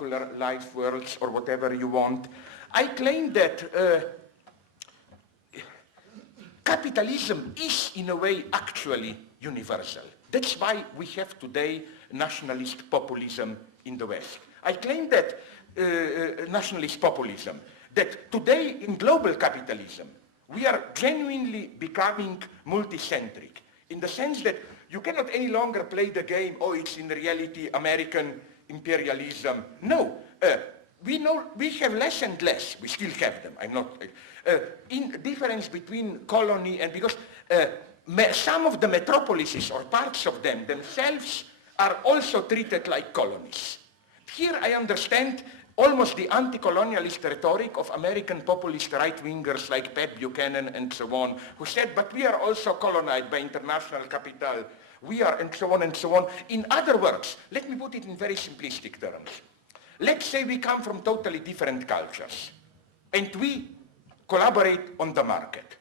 particular life worlds or whatever you want. I claim that capitalism is in a way actually universal. That's why we have today nationalist populism in the West. I claim that nationalist populism, that today in global capitalism, we are genuinely becoming multicentric in the sense that you cannot any longer play the game, oh, it's in reality American imperialism. No, we have less and less, we still have them, I'm not, in difference between colony and because some of the metropolises or parts of them themselves are also treated like colonies. Here I understand almost the anti-colonialist rhetoric of American populist right-wingers like Pat Buchanan and so on, who said, but we are also colonized by international capital, we are, and so on and so on. In other words, let me put it in very simplistic terms. Let's say we come from totally different cultures, and we collaborate on the market.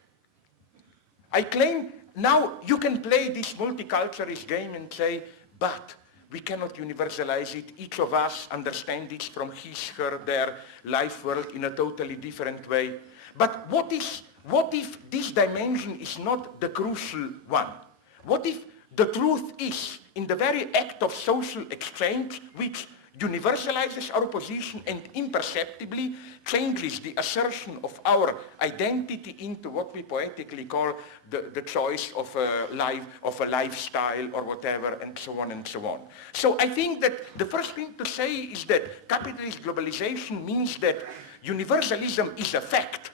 I claim now you can play this multiculturalist game and say, but we cannot universalize it. Each of us understands it from his, her, their life world in a totally different way. But what if this dimension is not the crucial one? What if the truth is in the very act of social exchange which universalizes our position and imperceptibly changes the assertion of our identity into what we poetically call the choice of a lifestyle or whatever, and so on and so on. So I think that the first thing to say is that capitalist globalization means that universalism is a fact,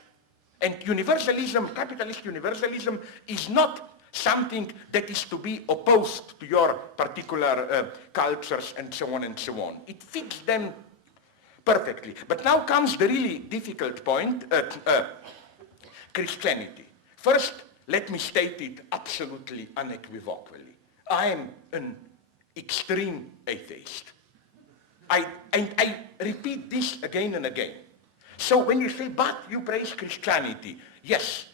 and universalism, capitalist universalism, is not something that is to be opposed to your particular cultures and so on and so on. It fits them perfectly. But now comes the really difficult point, Christianity. First, let me state it absolutely unequivocally. I am an extreme atheist. And I repeat this again and again. So when you say, but you praise Christianity, yes,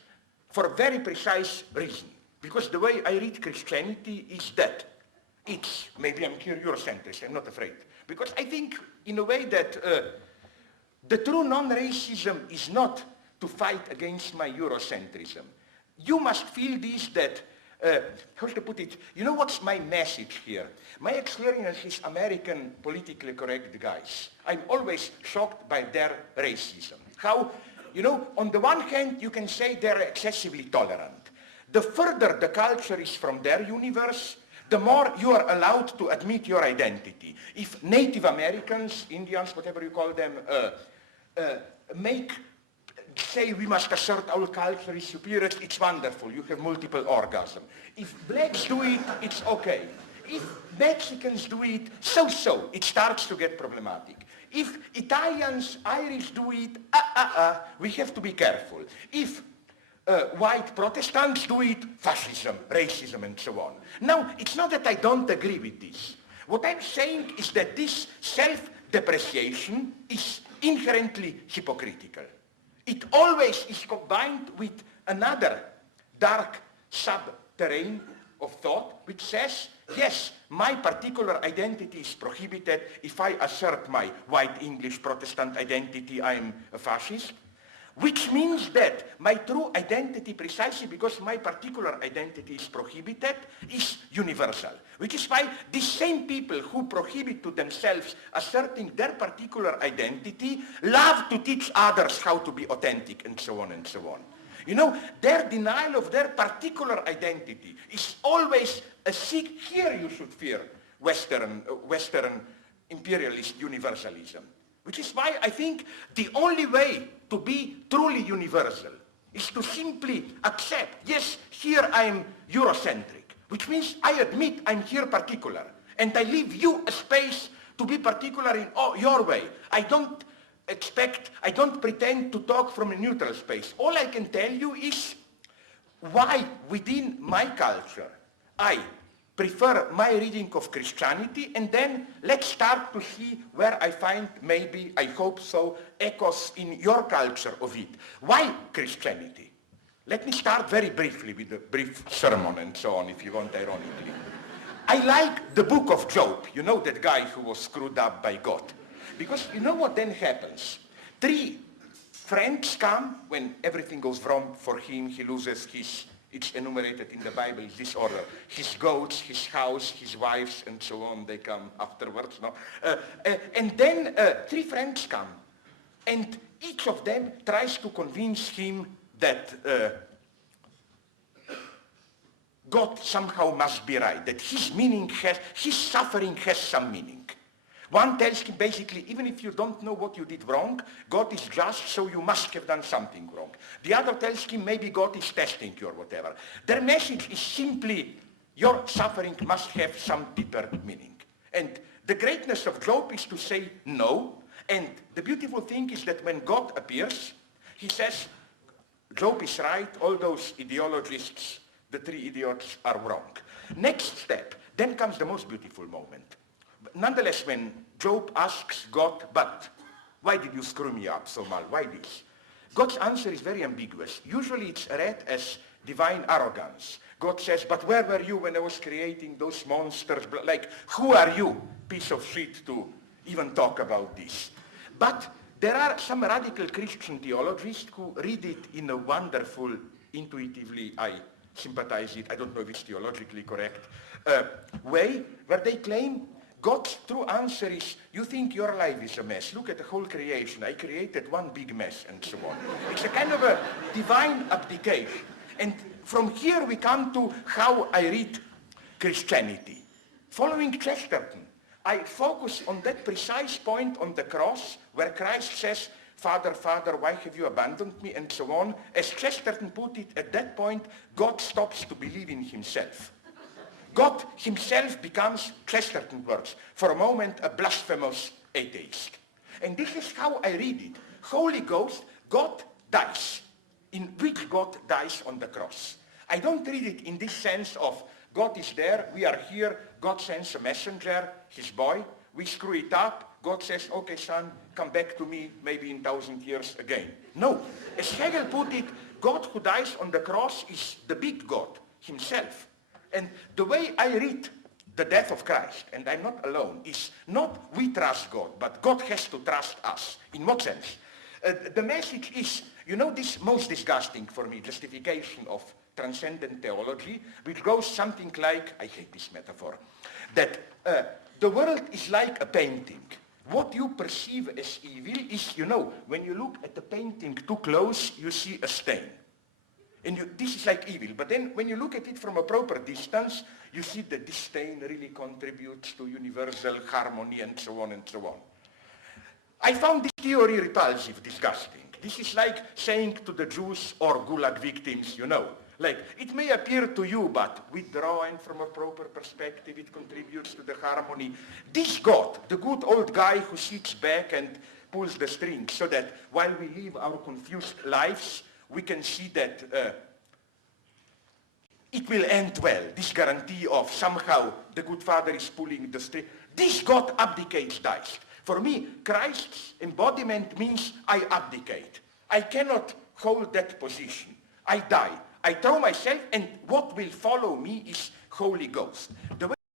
for a very precise reason. Because the way I read Christianity is that it's, maybe I'm Eurocentrist, I'm not afraid. Because I think in a way that the true non-racism is not to fight against my Eurocentrism. You must feel this that, how to put it, you know what's my message here? My experience is American politically correct guys. I'm always shocked by their racism. How, you know, on the one hand you can say they're excessively tolerant. The further the culture is from their universe, the more you are allowed to admit your identity. If Native Americans, Indians, whatever you call them, say we must assert our culture is superior, it's wonderful, you have multiple orgasms. If blacks do it, it's okay. If Mexicans do it, so-so, it starts to get problematic. If Italians, Irish do it, we have to be careful. If white Protestants do it, fascism, racism, and so on. Now, it's not that I don't agree with this. What I'm saying is that this self-depreciation is inherently hypocritical. It always is combined with another dark subterranean of thought which says, yes, my particular identity is prohibited. If I assert my white English Protestant identity, I'm a fascist. Which means that my true identity, precisely because my particular identity is prohibited, is universal. Which is why these same people who prohibit to themselves asserting their particular identity love to teach others how to be authentic, and so on and so on. You know, their denial of their particular identity is always a sick. Here you should fear Western imperialist universalism. Which is why I think the only way to be truly universal is to simply accept, yes, here I am Eurocentric, which means I admit I'm here particular, and I leave you a space to be particular in your way. I don't pretend to talk from a neutral space. All I can tell you is why within my culture I prefer my reading of Christianity, and then let's start to see where I find maybe, I hope so, echoes in your culture of it. Why Christianity? Let me start very briefly with a brief sermon and so on, if you want, ironically. I like the book of Job. You know that guy who was screwed up by God. Because you know what then happens? 3 friends come when everything goes wrong for him. He loses his, it's enumerated in the Bible, this order. His goats, his house, his wives, and so on, they come afterwards. No? And then 3 friends come. And each of them tries to convince him that God somehow must be right, that his suffering has some meaning. One tells him basically, even if you don't know what you did wrong, God is just, so you must have done something wrong. The other tells him maybe God is testing you or whatever. Their message is simply, your suffering must have some deeper meaning. And the greatness of Job is to say no. And the beautiful thing is that when God appears, he says, Job is right, all those ideologists, the 3 idiots, are wrong. Next step, then comes the most beautiful moment. Nonetheless, when Job asks God, but why did you screw me up so much? Why this? God's answer is very ambiguous. Usually it's read as divine arrogance. God says, but where were you when I was creating those monsters? Like, who are you, piece of shit, to even talk about this? But there are some radical Christian theologians who read it in a wonderful, intuitively, I sympathize it, I don't know if it's theologically correct, way, where they claim God's true answer is, you think your life is a mess. Look at the whole creation. I created one big mess, and so on. It's a kind of a divine abdication. And from here we come to how I read Christianity. Following Chesterton, I focus on that precise point on the cross where Christ says, Father, Father, why have you abandoned me, and so on. As Chesterton put it, at that point, God stops to believe in himself. God himself becomes, Chesterton words, for a moment a blasphemous atheist. And this is how I read it. Holy Ghost, God dies, in which God dies on the cross. I don't read it in this sense of God is there, we are here, God sends a messenger, his boy, we screw it up, God says, okay son, come back to me maybe in 1,000 years again. No, as Hegel put it, God who dies on the cross is the big God himself. And the way I read the death of Christ, and I'm not alone, is not we trust God, but God has to trust us. In what sense? The message is, you know, this most disgusting for me justification of transcendent theology, which goes something like, I hate this metaphor, that the world is like a painting. What you perceive as evil is, you know, when you look at the painting too close, you see a stain. And this is like evil, but then when you look at it from a proper distance, you see that this stain really contributes to universal harmony and so on and so on. I found this theory repulsive, disgusting. This is like saying to the Jews or Gulag victims, you know, like, it may appear to you, but withdrawn from a proper perspective, it contributes to the harmony. This God, the good old guy who sits back and pulls the strings, so that while we live our confused lives, we can see that it will end well. This guarantee of somehow the good father is pulling the string. This God abdicates, dies. For me, Christ's embodiment means I abdicate. I cannot hold that position. I die. I throw myself, and what will follow me is Holy Ghost. The way